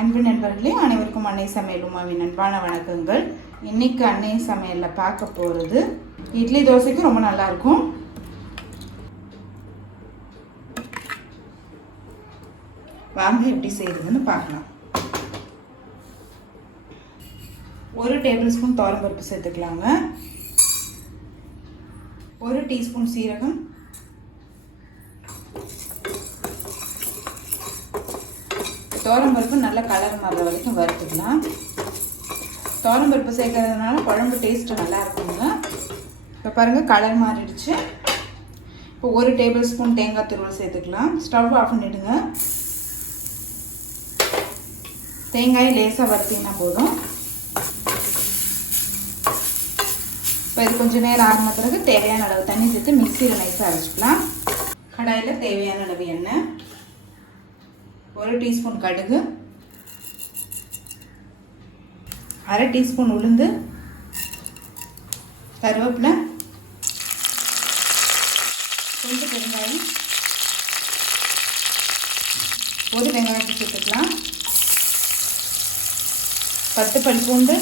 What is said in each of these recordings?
அன்பு நண்பர்களே, அனைவருக்கும் அன்னை சமையல் உமாவின் அன்பான வணக்கங்கள். இன்னைக்கு அன்னை சமையலில் பார்க்க போகிறது இட்லி தோசைக்கு ரொம்ப நல்லாயிருக்கும். வாங்க எப்படி செய்யறதுன்னு பார்க்கலாம். 1 டேபிள் ஸ்பூன் துவரம்பருப்பு சேர்த்துக்கலாங்க. 1 டீஸ்பூன் சீரகம், துவரம்பருப்பு நல்ல கலர் மாறுற வரைக்கும் வறுத்துக்கலாம். துவரம்பருப்பு சேர்க்கறதுனால குழம்பு டேஸ்ட்டு நல்லா இருக்குங்க. இப்போ பாருங்கள், கலர் மாறிடுச்சு. இப்போ 1 டேபிள் ஸ்பூன் தேங்காய் துருவல் சேர்த்துக்கலாம். ஸ்டவ் ஆஃப் பண்ணிவிடுங்க. தேங்காயை லேசாக வறுத்திங்கன்னா போதும். இப்போ இது கொஞ்சம் நேரம் ஆகின பிறகு தேவையான அளவு தண்ணி சேர்த்து மிக்சியில் நைஸாக அரைச்சிக்கலாம். கடாயில் தேவையான அளவு எண்ணெய், 1 டீஸ்பூன் கடுகு, 1/2 டீஸ்பூன் உளுந்து, கருவேப்பிலை, கொஞ்சம் பெருங்காயம், 1 வெங்காயத்தை சேர்த்துக்கலாம். 10 பல் பூண்டு,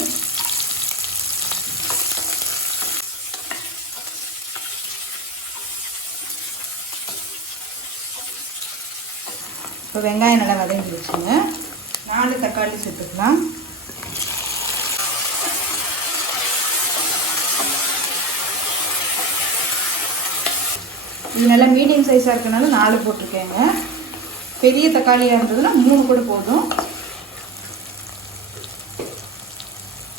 இப்போ வெங்காயம் நல்லா வதங்கிடுச்சுங்க. 4 தக்காளி சேர்த்துக்கலாம். இது நல்லா மீடியம் சைஸாக இருக்கனால 4 போட்டிருக்கேங்க. பெரிய தக்காளியாக இருந்ததுன்னா 3 கூட போதும்.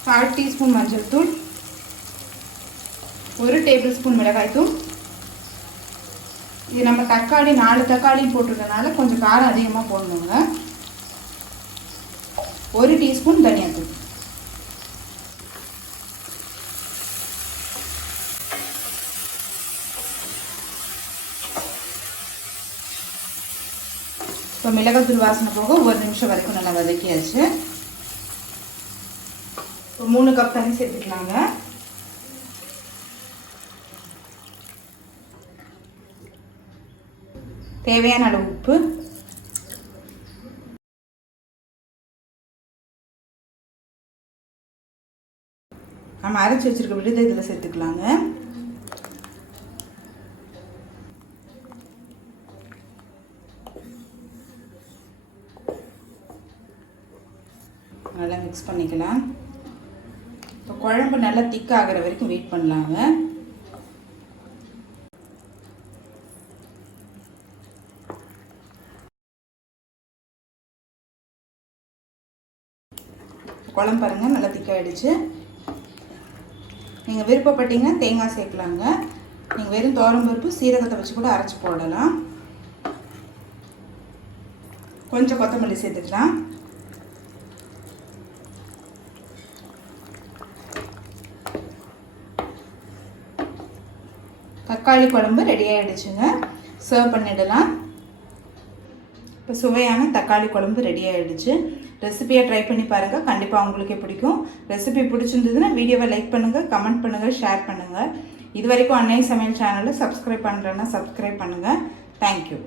1/4 டீஸ்பூன் மஞ்சள் தூள், 1 டேபிள் ஸ்பூன் மிளகாய்த்தூள். இது நம்ம தக்காளி 4 தக்காளி போட்டிருக்கனால கொஞ்சம் காரம் அதிகமாக போடணுங்க. 1 டீஸ்பூன் தனியாத்தூள். இப்போ மிளகாத்தூள் வாசனை போக 1 நிமிஷம் வரைக்கும் நல்லா வதக்கியாச்சு. இப்போ 3 கப் தண்ணி சேர்த்துக்கலாங்க. தேவையான அளவு உப்பு, நம்ம அரைச்சி வச்சிருக்க விழுதை இதில் சேர்த்துக்கலாங்க. நல்லா மிக்ஸ் பண்ணிக்கலாம். இப்போ குழம்பு நல்லா திக்காகிற வரைக்கும் வெயிட் பண்ணலாங்க. குழம்பு பாருங்கள் நல்லா திக்காயிடுச்சு. நீங்கள் விருப்பப்பட்டீங்கன்னா தேங்காய் சேர்க்கலாங்க. நீங்கள் வெறும் துவரம்பருப்பு சீரகத்தை வச்சு கூட அரைச்சி போடலாம். கொஞ்சம் கொத்தமல்லி சேர்த்துக்கலாம். தக்காளி குழம்பு ரெடி ஆகிடுச்சுங்க. சர்வ் பண்ணிடலாம். இப்போ சுவையான தக்காளி குழம்பு ரெடி ஆகிடுச்சு. ரெசிபியை ட்ரை பண்ணி பாருங்கள். கண்டிப்பாக உங்களுக்கே பிடிக்கும். ரெசிபி பிடிச்சிருந்ததுன்னா வீடியோவை லைக் பண்ணுங்கள், கமெண்ட் பண்ணுங்கள், ஷேர் பண்ணுங்கள். இது வரைக்கும் அன்னை சமையல் சேனலை சப்ஸ்கிரைப் பண்ணுறேன்னா சப்ஸ்கிரைப் பண்ணுங்கள். தேங்க்யூ.